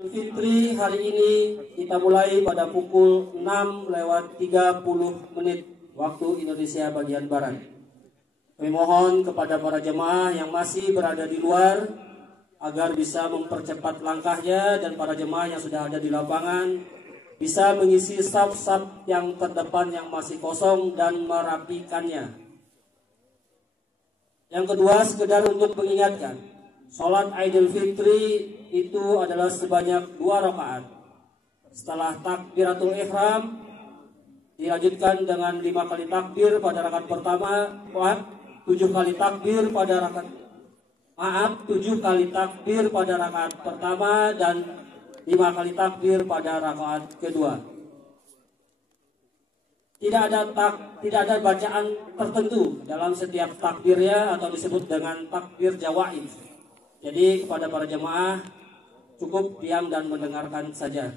Idul Fitri hari ini kita mulai pada pukul 6:30 waktu Indonesia bagian Barat. Kami mohon kepada para jemaah yang masih berada di luar agar bisa mempercepat langkahnya, dan para jemaah yang sudah ada di lapangan bisa mengisi saf-saf yang terdepan yang masih kosong dan merapikannya. Yang kedua, sekedar untuk mengingatkan, sholat Idul Fitri itu adalah sebanyak 2 rakaat. Setelah takbiratul ihram dilanjutkan dengan 5 kali takbir pada rakaat pertama, 7 kali takbir pada rakaat 7 kali takbir pada rakaat pertama dan 5 kali takbir pada rakaat kedua. Tidak ada bacaan tertentu dalam setiap takbirnya atau disebut dengan takbir jawaid. Jadi kepada para jemaah cukup diam dan mendengarkan saja.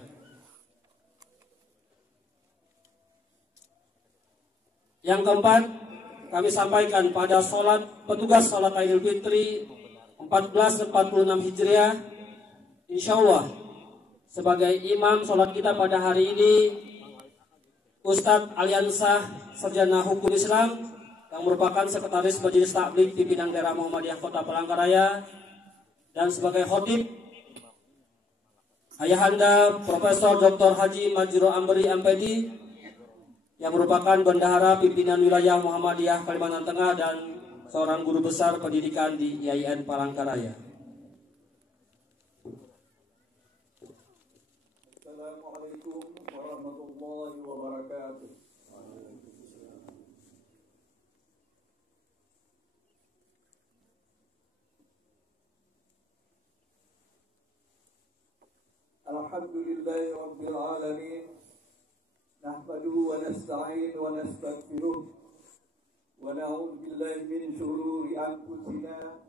Yang keempat, kami sampaikan pada petugas sholat Idul Fitri 1446 Hijriah, insya Allah sebagai imam sholat kita pada hari ini Ustadz Aliansah Sarjana Hukum Islam yang merupakan Sekretaris Majelis Taklim Pimpinan Daerah Muhammadiyah Kota Palangkaraya, dan sebagai khotib Ayahanda Profesor Dr. Haji Majro Ambari MPD yang merupakan Bendahara Pimpinan Wilayah Muhammadiyah Kalimantan Tengah dan seorang guru besar pendidikan di IAIN Palangkaraya. Assalamualaikum warahmatullahi wabarakatuh. Alhamdulillahi rabbil alamin. Nahmaduhu wa nasta'in wa nastaghfiruh wa na'udzu billahi min shururi anfusina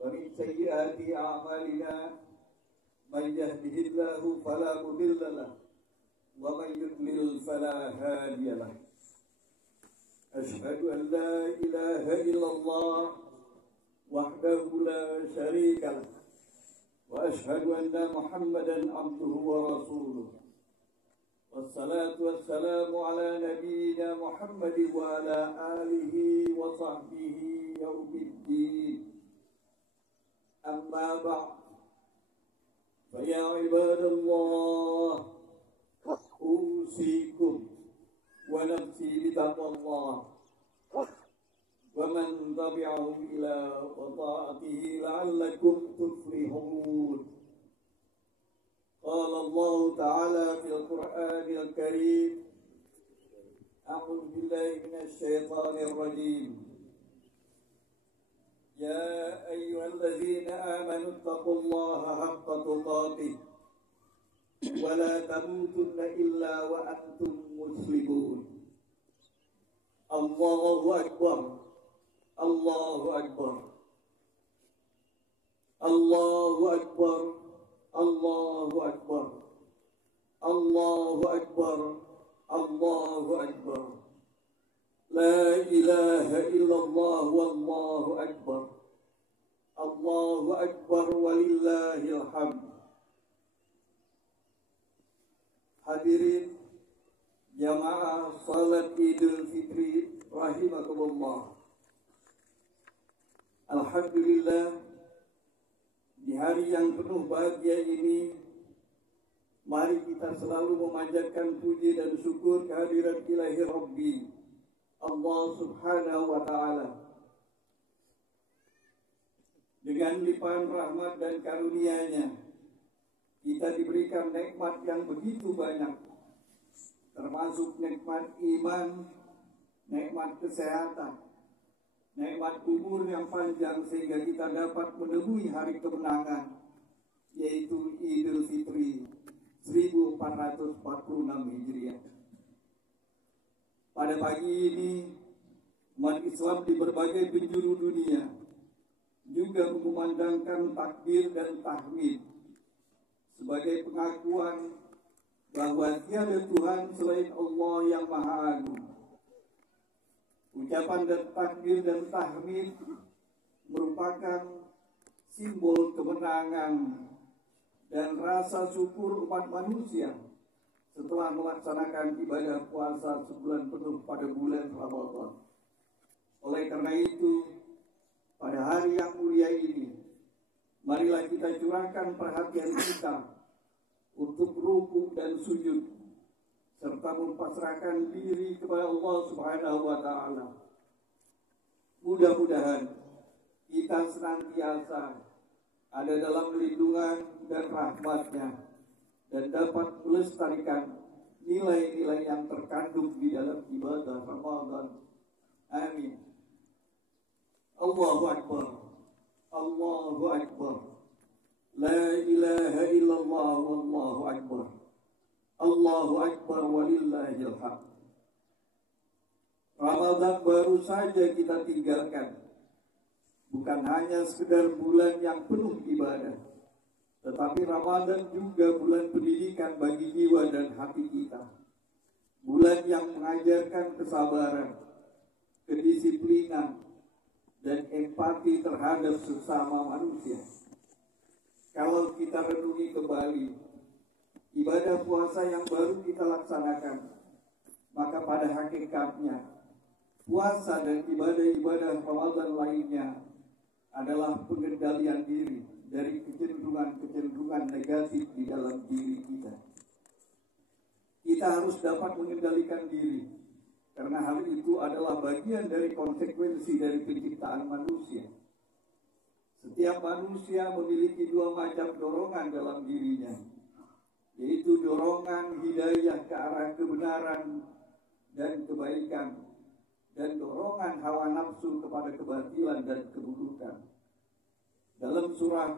wa min sayyiati a'malina. Man yahdihillahu fala mudilla lahu wa man yudlil fala hadiya lahu. Asyhadu an la ilaha illallah wahdahu la syarika lahu wa asyhadu anna Muhammadan abduhu wa rasuluh. Wassalatu wassalamu ala nabiyyina Muhammad wa ala alihi wa sahbihi yaumiddin. Amma ba'd. فيا عباد الله أوصيكم ونفسي بتقوى الله ومن تبعهم إلى وطاعته لعلكم تفلحون. قال الله تعالى في القرآن الكريم: أعوذ بالله من الشيطان الرجيم. يا أيها الذين آمنوا اتقوا الله حق تقاته ولا تموتن إلا وأنتم مسلمون. الله أكبر الله أكبر الله أكبر الله أكبر الله أكبر الله أكبر. لا إله إلا الله والله أكبر. الله أكبر ولله الحمد. Hadirin jamaah salat Idul Fitri rahimakumullah. Alhamdulillah, di hari yang penuh bahagia ini, mari kita selalu memanjatkan puji dan syukur kehadirat Ilahi Rabbi Allah Subhanahu wa Ta'ala. Dengan limpahan rahmat dan karunia-Nya, kita diberikan nikmat yang begitu banyak, termasuk nikmat iman, nikmat kesehatan, nikmat umur yang panjang sehingga kita dapat menemui hari kemenangan, yaitu Idul Fitri 1446 Hijriah. Pada pagi ini, umat Islam di berbagai penjuru dunia juga mengumandangkan takbir dan tahmid sebagai pengakuan bahwa tiada Tuhan selain Allah yang Maha Agung. Ucapan dan takbir dan tahmid merupakan simbol kemenangan dan rasa syukur umat manusia setelah melaksanakan ibadah puasa sebulan penuh pada bulan Ramadan. Oleh karena itu, pada hari yang mulia ini, marilah kita curahkan perhatian kita untuk rukuk dan sujud, serta mempasrahkan diri kepada Allah Subhanahu wa Ta'ala. Mudah-mudahan kita senantiasa ada dalam lindungan dan rahmat-Nya dan dapat melestarikan nilai-nilai yang terkandung di dalam ibadah Ramadan. Amin. Allahu Akbar. Allahu Akbar. La ilaha illallah wallahu akbar. Allahu Akbar walillahil hamd. Ramadan baru saja kita tinggalkan. Bukan hanya sekedar bulan yang penuh ibadah, tetapi Ramadan juga bulan pendidikan bagi jiwa dan hati kita. Bulan yang mengajarkan kesabaran, kedisiplinan, dan empati terhadap sesama manusia. Kalau kita renungi kembali ibadah puasa yang baru kita laksanakan, maka pada hakikatnya puasa dan ibadah-ibadah Ramadan lainnya adalah pengendalian diri dari kecenderungan-kecenderungan negatif di dalam diri kita. Kita harus dapat mengendalikan diri, karena hal itu adalah bagian dari konsekuensi dari penciptaan manusia. Setiap manusia memiliki dua macam dorongan dalam dirinya, yaitu dorongan hidayah ke arah kebenaran dan kebaikan, dan dorongan hawa nafsu kepada kebatilan dan keburukan. Dalam surah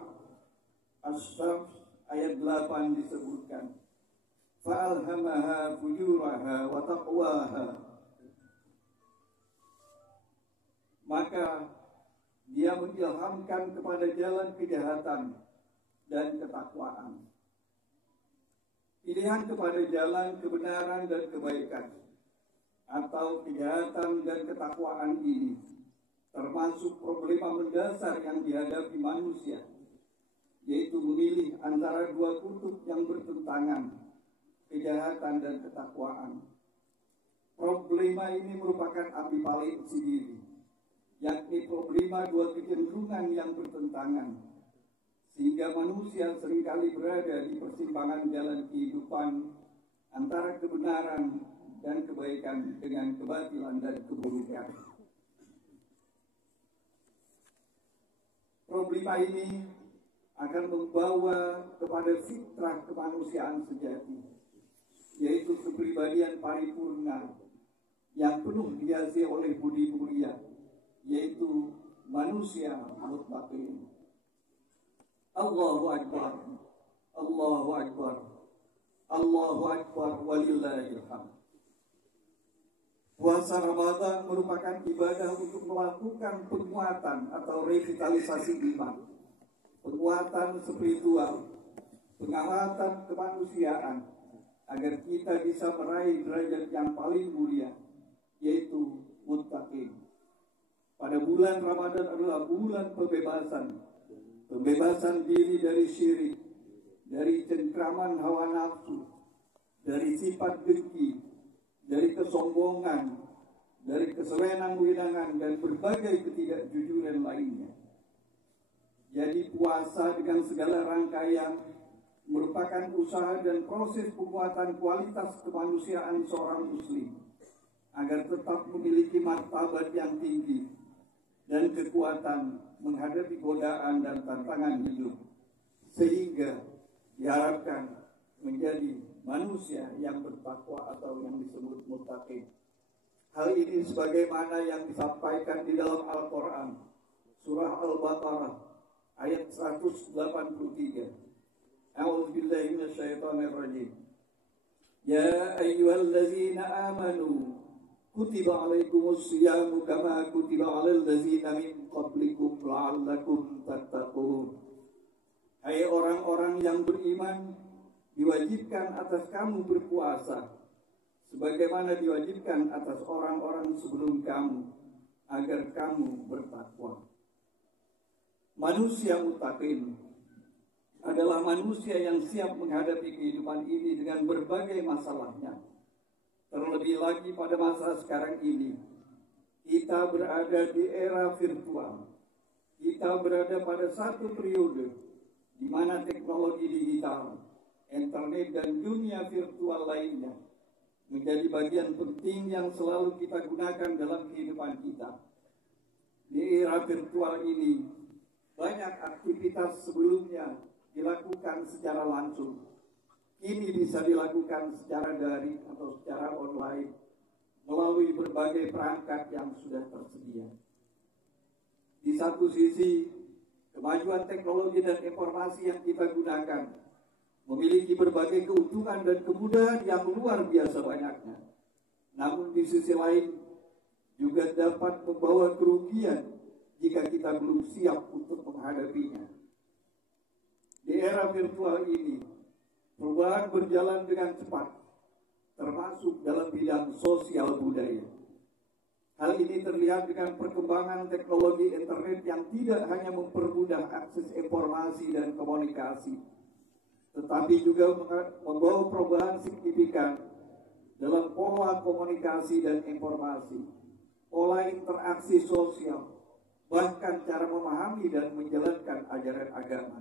Asy-Syams ayat 8 disebutkan, فَأَلْهَمَهَا فُجُورَهَا وَتَقْوَاهَا. Maka dia mengilhamkan kepada jalan kejahatan dan ketakwaan. Pilihan kepada jalan kebenaran dan kebaikan atau kejahatan dan ketakwaan ini termasuk problema mendasar yang dihadapi manusia, yaitu memilih antara dua kutub yang bertentangan, kejahatan dan ketakwaan. Problema ini merupakan ambivalen sendiri, yakni problema dua kecenderungan yang bertentangan, sehingga manusia seringkali berada di persimpangan jalan kehidupan antara kebenaran dan kebaikan dengan kebatilan dan keburukan. Problema ini akan membawa kepada fitrah kemanusiaan sejati, yaitu kepribadian paripurna yang penuh dihiasi oleh budi mulia, yaitu manusia muttaqin. Allahu Akbar. Allahu Akbar. Allahu Akbar walillahil hamd. Puasa Ramadan merupakan ibadah untuk melakukan penguatan atau revitalisasi iman, penguatan spiritual, penguatan kemanusiaan, agar kita bisa meraih derajat yang paling mulia, yaitu muttaqin. Pada bulan Ramadan adalah bulan pembebasan diri dari syirik, dari cengkraman hawa nafsu, dari sifat dengki, dari kesombongan, dari kesewenang-wenangan dan berbagai ketidakjujuran lainnya. Jadi puasa dengan segala rangkaian merupakan usaha dan proses penguatan kualitas kemanusiaan seorang muslim agar tetap memiliki martabat yang tinggi dan kekuatan menghadapi godaan dan tantangan hidup, sehingga diharapkan menjadi manusia yang bertakwa atau yang disebut muttaqin. Hal ini sebagaimana yang disampaikan di dalam Al-Quran, surah Al-Baqarah ayat 183. A'udzubillahi minasyaitonirrajim. Ya ayyuhallazina amanu kutiba alaikumus siyamu kama kutiba alal ladzina min qablikum la'allakum tattaqun. Hai orang-orang yang beriman, diwajibkan atas kamu berpuasa sebagaimana diwajibkan atas orang-orang sebelum kamu agar kamu bertakwa. Manusia muttaqin adalah manusia yang siap menghadapi kehidupan ini dengan berbagai masalahnya. Terlebih lagi pada masa sekarang ini, kita berada di era virtual. Kita berada pada satu periode di mana teknologi digital, internet, dan dunia virtual lainnya menjadi bagian penting yang selalu kita gunakan dalam kehidupan kita. Di era virtual ini, banyak aktivitas sebelumnya dilakukan secara langsung. Ini bisa dilakukan secara daring atau secara online melalui berbagai perangkat yang sudah tersedia. Di satu sisi, kemajuan teknologi dan informasi yang kita gunakan memiliki berbagai keuntungan dan kemudahan yang luar biasa banyaknya. Namun di sisi lain juga dapat membawa kerugian jika kita belum siap untuk menghadapinya. Di era virtual ini, perubahan berjalan dengan cepat, termasuk dalam bidang sosial budaya. Hal ini terlihat dengan perkembangan teknologi internet yang tidak hanya mempermudah akses informasi dan komunikasi, tetapi juga membawa perubahan signifikan dalam pola komunikasi dan informasi, pola interaksi sosial, bahkan cara memahami dan menjalankan ajaran agama.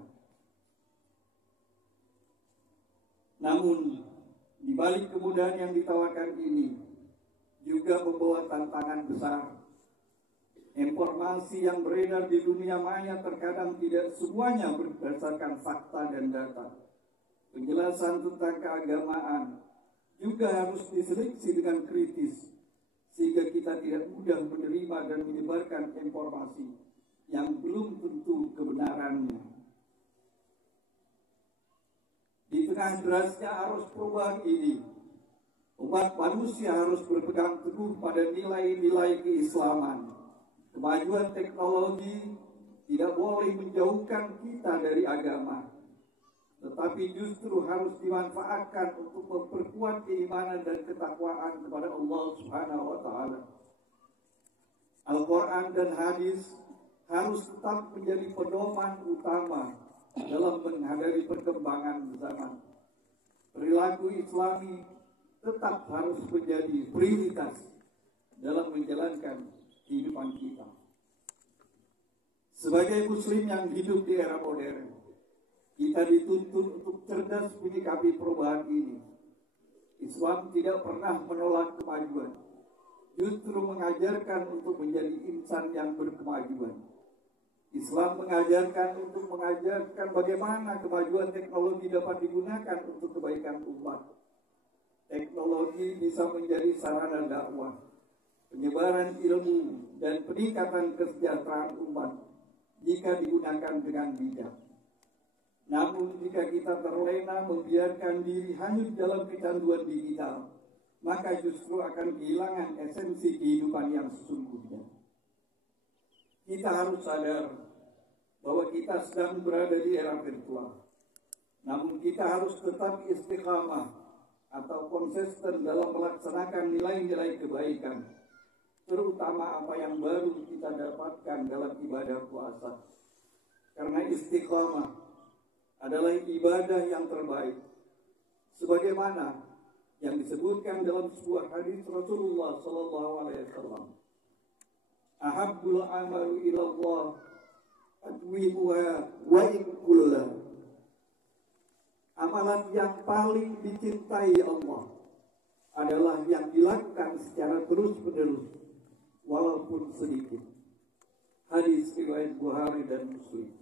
Namun, di balik kemudahan yang ditawarkan ini, juga membawa tantangan besar. Informasi yang beredar di dunia maya terkadang tidak semuanya berdasarkan fakta dan data. Penjelasan tentang keagamaan juga harus diseleksi dengan kritis, sehingga kita tidak mudah menerima dan menyebarkan informasi yang belum tentu kebenarannya. Di tengah derasnya arus perubahan ini, umat manusia harus berpegang teguh pada nilai-nilai keislaman. Kemajuan teknologi tidak boleh menjauhkan kita dari agama, tetapi justru harus dimanfaatkan untuk memperkuat keimanan dan ketakwaan kepada Allah Subhanahu wa Ta'ala. Al-Quran dan hadis harus tetap menjadi pedoman utama dalam menghadapi perkembangan zaman. Perilaku Islami tetap harus menjadi prioritas dalam menjalankan kehidupan kita. Sebagai muslim yang hidup di era modern, kita dituntut untuk cerdas menyikapi perubahan ini. Islam tidak pernah menolak kemajuan, justru mengajarkan untuk menjadi insan yang berkemajuan. Islam mengajarkan untuk mengajarkan bagaimana kemajuan teknologi dapat digunakan untuk kebaikan umat. Teknologi bisa menjadi sarana dakwah, penyebaran ilmu, dan peningkatan kesejahteraan umat jika digunakan dengan bijak. Namun jika kita terlena membiarkan diri hanyut dalam kecanduan digital, maka justru akan kehilangan esensi kehidupan yang sesungguhnya. Kita harus sadar bahwa kita sedang berada di era virtual. Namun kita harus tetap istiqamah atau konsisten dalam melaksanakan nilai-nilai kebaikan, terutama apa yang baru kita dapatkan dalam ibadah puasa. Karena istiqamah adalah ibadah yang terbaik, sebagaimana yang disebutkan dalam sebuah hadis Rasulullah SAW. Ahabbul amalu ilallah adwimuha wa in kullah. Amalan yang paling dicintai Allah adalah yang dilakukan secara terus-menerus walaupun sedikit. Hadis riwayat Bukhari dan Muslim.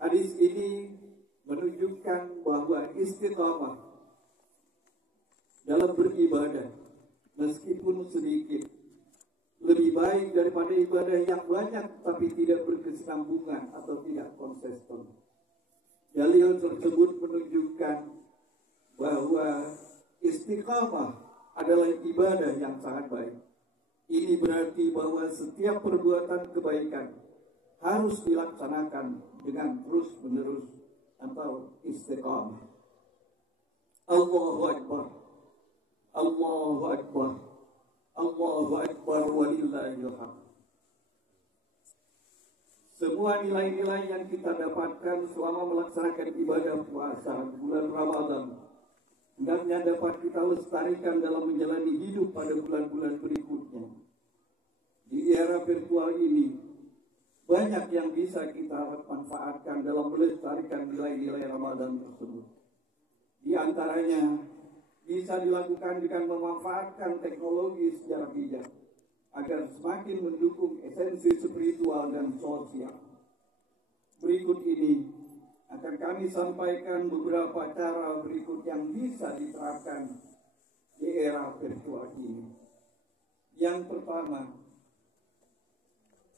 Hadis ini menunjukkan bahwa istiqamah dalam beribadah meskipun sedikit lebih baik daripada ibadah yang banyak tapi tidak berkesinambungan atau tidak konsisten. Dalil tersebut menunjukkan bahwa istiqamah adalah ibadah yang sangat baik. Ini berarti bahwa setiap perbuatan kebaikan harus dilaksanakan dengan terus-menerus atau istiqamah. Allahu Akbar, Allahu Akbar, Allahu Akbar walillahil hamd. semua nilai-nilai yang kita dapatkan selama melaksanakan ibadah puasa bulan Ramadan hendaknya dapat kita lestarikan dalam menjalani hidup pada bulan-bulan berikutnya. Di era virtual ini, banyak yang bisa kita manfaatkan dalam melestarikan nilai-nilai Ramadan tersebut. Di antaranya, bisa dilakukan dengan memanfaatkan teknologi secara bijak, agar semakin mendukung esensi spiritual dan sosial. Berikut ini akan kami sampaikan beberapa cara berikut yang bisa diterapkan di era virtual ini. Yang pertama,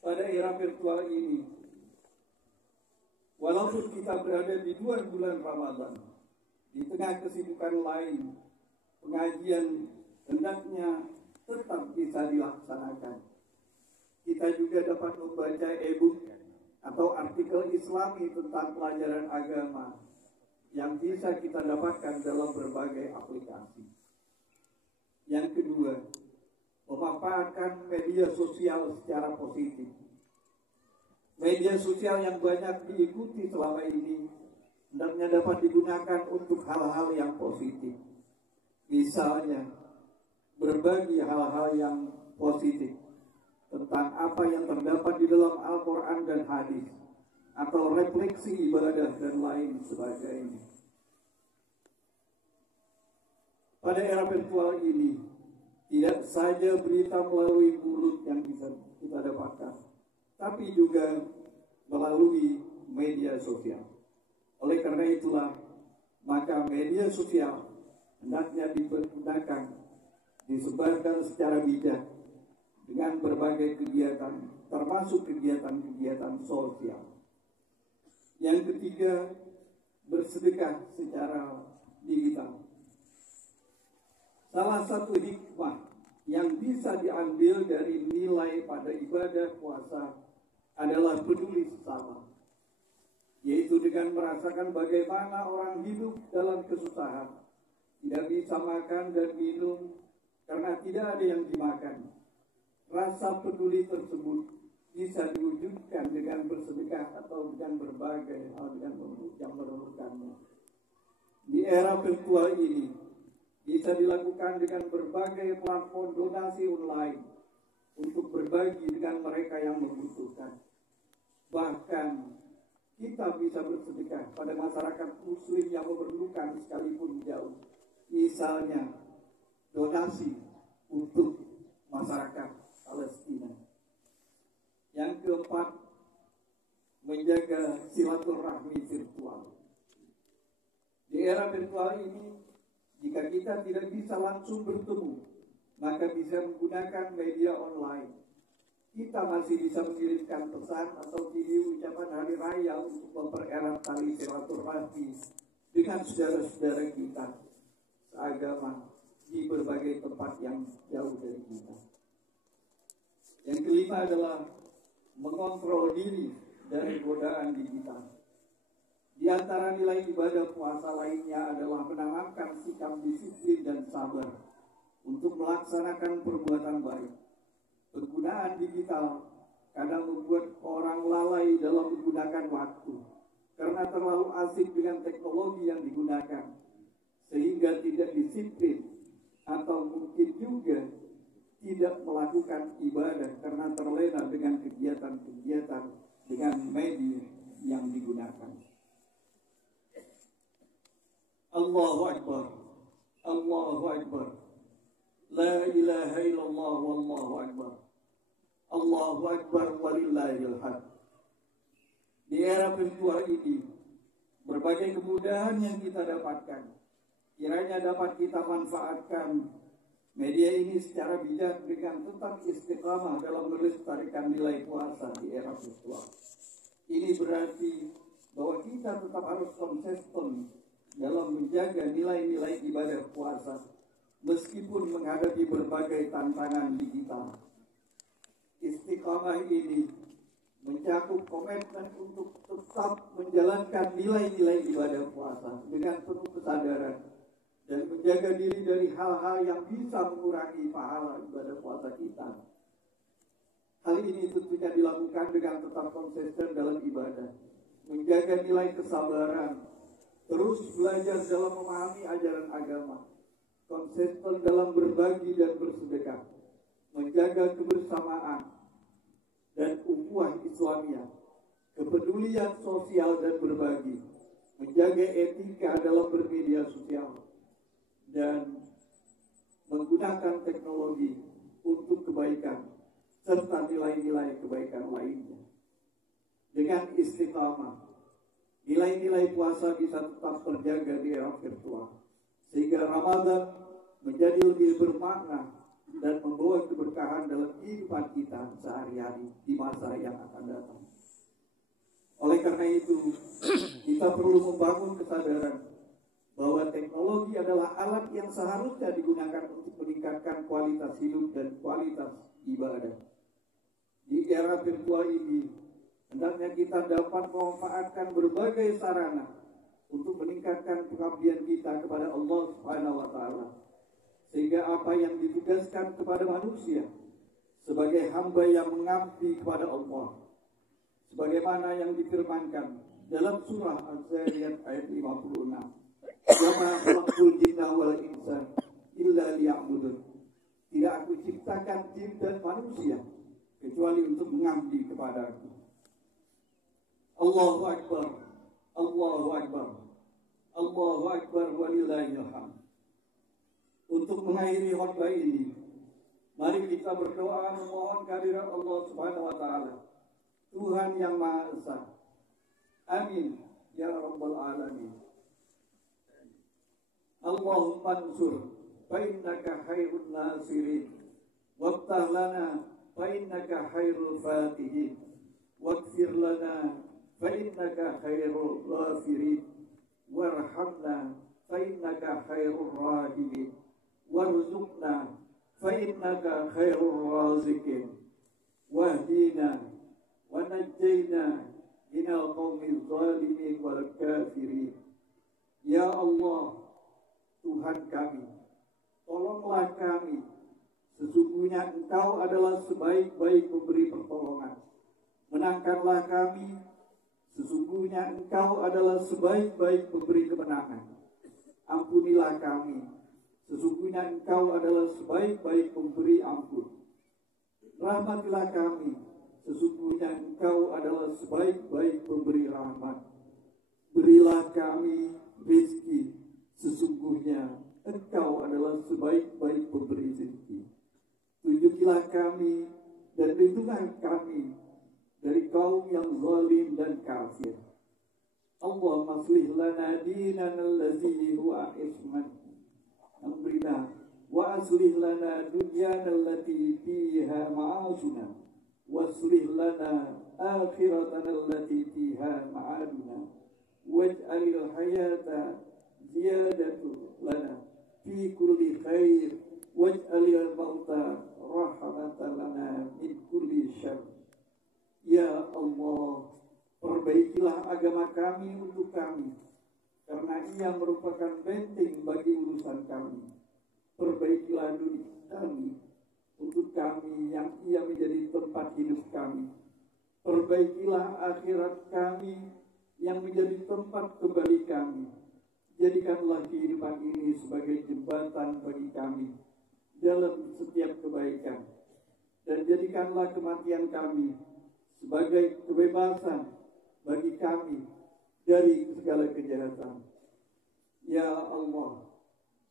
pada era virtual ini, walaupun kita berada di luar bulan Ramadan, di tengah kesibukan lain, pengajian hendaknya tetap bisa dilaksanakan. Kita juga dapat membaca e-book atau artikel Islami tentang pelajaran agama yang bisa kita dapatkan dalam berbagai aplikasi. Yang kedua, memanfaatkan media sosial secara positif. Media sosial yang banyak diikuti selama ini hendaknya dapat digunakan untuk hal-hal yang positif. Misalnya, berbagi hal-hal yang positif tentang apa yang terdapat di dalam Al-Quran dan hadis, atau refleksi ibadah dan lain sebagainya. Pada era virtual ini, tidak saja berita melalui mulut yang bisa kita dapatkan, tapi juga melalui media sosial. Oleh karena itulah, maka media sosial hendaknya dipergunakan, disebarkan secara bijak dengan berbagai kegiatan, termasuk kegiatan-kegiatan sosial. Yang ketiga, bersedekah secara digital. Salah satu hikmah yang bisa diambil dari nilai pada ibadah puasa adalah peduli sesama, yaitu dengan merasakan bagaimana orang hidup dalam kesusahan, tidak bisa makan dan minum karena tidak ada yang dimakan. Rasa peduli tersebut bisa diwujudkan dengan bersedekah atau dengan berbagai hal yang memerlukannya. Di era virtual ini bisa dilakukan dengan berbagai platform donasi online untuk berbagi dengan mereka yang membutuhkan. Bahkan kita bisa bersedekah pada masyarakat muslim yang memerlukan sekalipun jauh. Misalnya donasi untuk masyarakat Palestina. Yang keempat, menjaga silaturahmi virtual. Di era virtual ini, jika kita tidak bisa langsung bertemu, maka bisa menggunakan media online. Kita masih bisa mengirimkan pesan atau video ucapan hari raya untuk mempererat tali silaturahmi dengan saudara-saudara kita seagama di berbagai tempat yang jauh dari kita. Yang kelima adalah mengontrol diri dari godaan digital. Di antara nilai ibadah puasa lainnya adalah menanamkan sikap disiplin dan sabar untuk melaksanakan perbuatan baik. Penggunaan digital kadang membuat orang lalai dalam menggunakan waktu karena terlalu asik dengan teknologi yang digunakan, sehingga tidak disiplin atau mungkin juga tidak melakukan ibadah karena terlena dengan kegiatan-kegiatan dengan media yang digunakan. Allahu Akbar, Allahu Akbar, La ilaha illallah wallahu akbar, Allahu Akbar walillahil hamd. Di era virtual ini, berbagai kemudahan yang kita dapatkan kiranya dapat kita manfaatkan media ini secara bijak dengan tetap istiqamah dalam melestarikan nilai puasa di era virtual. Ini berarti bahwa kita tetap harus konsisten dalam menjaga nilai-nilai ibadah puasa meskipun menghadapi berbagai tantangan digital. Istiqamah ini mencakup komitmen untuk tetap menjalankan nilai-nilai ibadah puasa dengan penuh kesadaran dan menjaga diri dari hal-hal yang bisa mengurangi pahala ibadah puasa kita. Hal ini tentunya dilakukan dengan tetap konsisten dalam ibadah, menjaga nilai kesabaran, terus belajar dalam memahami ajaran agama, konsisten dalam berbagi dan bersedekah, menjaga kebersamaan dan ukhuwah Islamiyah, kepedulian sosial dan berbagi, menjaga etika dalam bermedia sosial, dan menggunakan teknologi untuk kebaikan serta nilai-nilai kebaikan lainnya. Dengan istiqamah, nilai-nilai puasa bisa tetap terjaga di era virtual, sehingga Ramadan menjadi lebih bermakna dan membawa keberkahan dalam kehidupan kita sehari-hari di masa yang akan datang. Oleh karena itu, kita perlu membangun kesadaran bahwa teknologi adalah alat yang seharusnya digunakan untuk meningkatkan kualitas hidup dan kualitas ibadah. Di era virtual ini, hendaknya kita dapat memanfaatkan berbagai sarana untuk meningkatkan pengabdian kita kepada Allah Subhanahu wa Ta'ala, sehingga apa yang ditugaskan kepada manusia sebagai hamba yang mengabdi kepada Allah, sebagaimana yang difirmankan dalam surah Az-Zariyat ayat 56, "Wa ma khalaqtul jinna wal insa illa liya'budun." Tidak aku ciptakan jin dan manusia kecuali untuk mengabdi kepadaku. Allahu Akbar, Allahu Akbar, Allahu Akbar walillahil hamd. Untuk mengakhiri khutbah ini, mari kita berdoa memohon kehadirat Allah Subhanahu wa Ta'ala, Tuhan yang Maha Esa. Amin ya rabbal alamin. Allahumma ansur fa innaka khairun nasirin, waftah lana fa innaka khairul fatihin, waghfir lana fa innaka khairul ghafirin, warhamna fa innaka khairur rahimin, warzuqna fa innaka khairur raziqin, wahdina wa najjayna minal qaumil zalimin wal kafirin. Ya Allah, Tuhan kami, tolonglah kami. Sesungguhnya Engkau adalah sebaik-baik pemberi pertolongan. Menangkanlah kami. Sesungguhnya Engkau adalah sebaik-baik pemberi kemenangan. Ampunilah kami. Sesungguhnya Engkau adalah sebaik-baik pemberi ampun. Rahmatilah kami. Sesungguhnya Engkau adalah sebaik-baik pemberi rahmat. Berilah kami rezeki. Sesungguhnya Engkau adalah sebaik-baik pemberi rezeki. Tunjukilah kami dan lindungilah kami dari kaum yang zalim dan kafir. Allahumma aslih lana dinana allazi huwa isman amrina, wa aslih lana dunyana allati fiha ma'ashuna, wa aslih lana akhiratana allati fiha ma'aduna, waj'alil hayata ziyadatu lana fi kulli khair, waj'alil mauta rahmatan lana min kulli syarr. Ya Allah, perbaikilah agama kami untuk kami, karena ia merupakan benteng bagi urusan kami. Perbaikilah dunia kami untuk kami, yang ia menjadi tempat hidup kami. Perbaikilah akhirat kami yang menjadi tempat kembali kami. Jadikanlah kehidupan ini sebagai jembatan bagi kami dalam setiap kebaikan, dan jadikanlah kematian kami sebagai kebebasan bagi kami dari segala kejahatan. Ya Allah,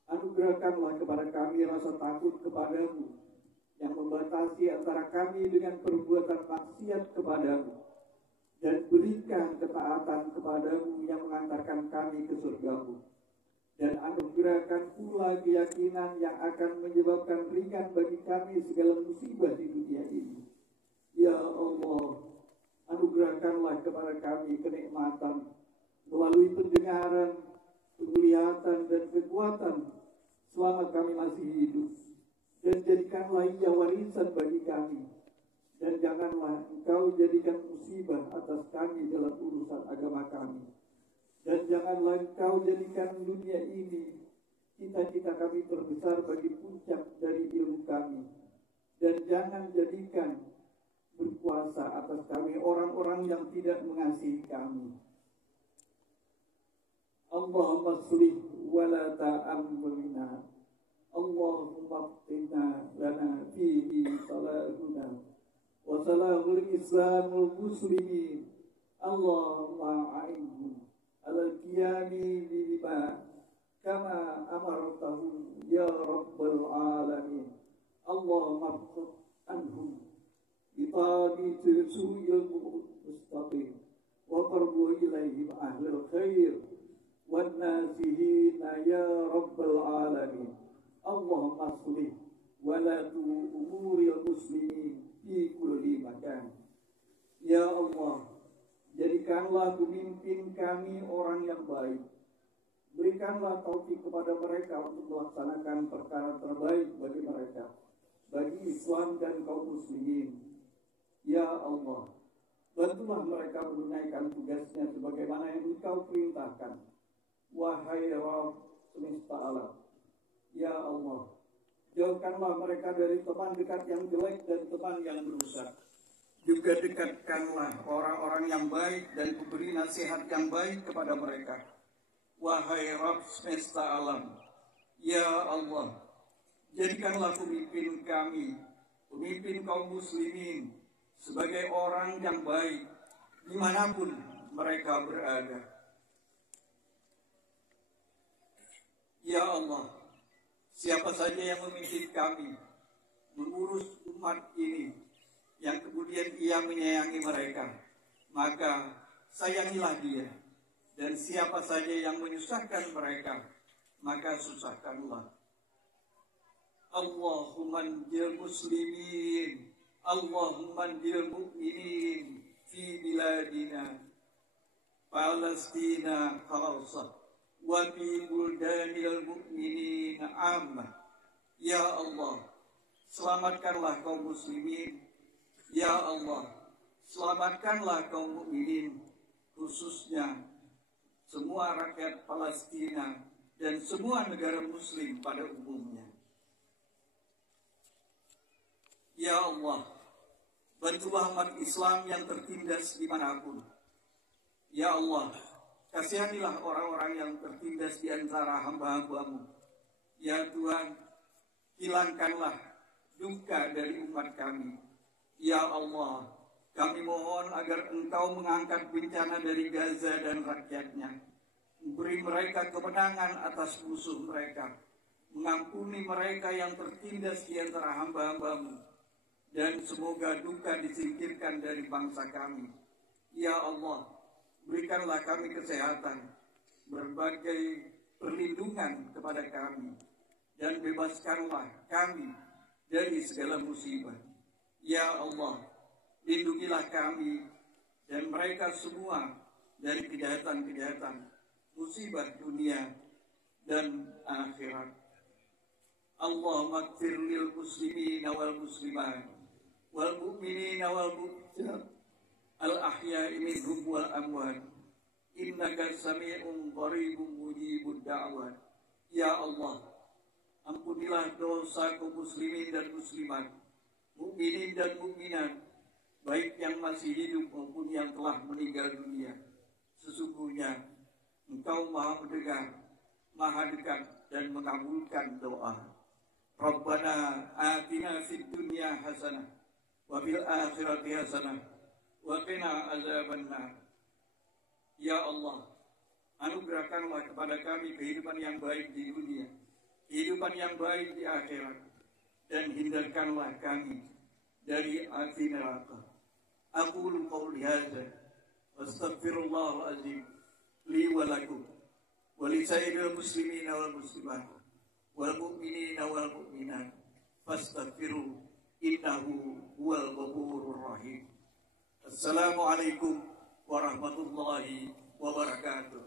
anugerahkanlah kepada kami rasa takut kepadamu yang membatasi antara kami dengan perbuatan maksiat kepadamu, dan berikan ketaatan kepadamu yang mengantarkan kami ke surgamu, dan anugerahkan pula keyakinan yang akan menyebabkan ringan bagi kami segala musibah di dunia ini. Ya Allah, anugerahkanlah kepada kami kenikmatan melalui pendengaran, penglihatan, dan kekuatan selama kami masih hidup, dan jadikanlah ia warisan bagi kami, dan janganlah Engkau jadikan musibah atas kami dalam urusan agama kami, dan janganlah Engkau jadikan dunia ini cita-cita kami terbesar bagi puncak dari ilmu kami, dan jangan jadikan berkuasa atas kami orang-orang yang tidak mengasihi kami. Allahumma shlih wa la ta'amrina. Allahumma qina lana fihi salahuna wa salahul islamul muslimin. Allahumma a'inhum ala qiyami bima kama amartahu ya rabbal alamin. Allahumma fqud anhum bitani su'il mustaqim wa qarbu ilaihim ahlul khair wan nasihina ya rabbal alamin. Allahumma shlih wa la umuril muslimin fi kulli makan. Ya Allah, jadikanlah pemimpin kami orang yang baik. Berikanlah taufik kepada mereka untuk melaksanakan perkara terbaik bagi mereka, bagi Islam dan kaum muslimin. Ya Allah, bantulah mereka menunaikan tugasnya sebagaimana yang Engkau perintahkan. Wahai Rabb semesta alam, ya Allah, jauhkanlah mereka dari teman dekat yang jelek dan teman yang merusak. Juga dekatkanlah orang-orang yang baik dan memberi nasihat yang baik kepada mereka. Wahai Rabb semesta alam, ya Allah, jadikanlah pemimpin kami, pemimpin kaum muslimin, sebagai orang yang baik dimanapun mereka berada. Ya Allah, siapa saja yang memimpin kami, mengurus umat ini, yang kemudian ia menyayangi mereka, maka sayangilah dia. Dan siapa saja yang menyusahkan mereka, maka susahkanlah. Allahumma anjil muslimin, Allahumma anjil mu'minin fi biladina Palestina khasah wa fi buldanil mu'minin ammah. Ya Allah, selamatkanlah kaum muslimin. Ya Allah, selamatkanlah kaum mukminin, khususnya semua rakyat Palestina dan semua negara muslim pada umumnya. Ya Allah, bantulah umat Islam yang tertindas dimanapun. Ya Allah, kasihanilah orang-orang yang tertindas di antara hamba-hamba-Mu. Ya Tuhan, hilangkanlah duka dari umat kami. Ya Allah, kami mohon agar Engkau mengangkat bencana dari Gaza dan rakyatnya. Beri mereka kemenangan atas musuh mereka. Mengampuni mereka yang tertindas di antara hamba-hamba-Mu. Dan semoga duka disingkirkan dari bangsa kami. Ya Allah, berikanlah kami kesehatan, berbagai perlindungan kepada kami. Dan bebaskanlah kami dari segala musibah. Ya Allah, lindungilah kami dan mereka semua dari kejahatan-kejahatan, musibah dunia dan akhirat. Allahumma ighfir lil muslimina wal muslimat wal mu'minina wal mu'minat al ahya'i minhum wal amwat innaka sami'un qaribun mujibud da'wat. Ya Allah, ampunilah dosa kaum muslimin dan muslimat, mukminin dan mukminat, baik yang masih hidup maupun yang telah meninggal dunia. Sesungguhnya Engkau Maha mendengar, Maha dekat dan mengabulkan doa. Rabbana atina fid dunya hasanah wa fil akhirati hasanah wa qina azabannar. Ya Allah, anugerahkanlah kepada kami kehidupan yang baik di dunia, kehidupan yang baik di akhirat, dan hindarkanlah kami dari api neraka. Aqulu qawli hadza wa astaghfirullahal azim li wa lakum wa li sairil muslimina wal muslimat wal mu'minina wal mu'minat fastaghfiru innahu huwal ghafurur rahim. Assalamualaikum warahmatullahi wabarakatuh.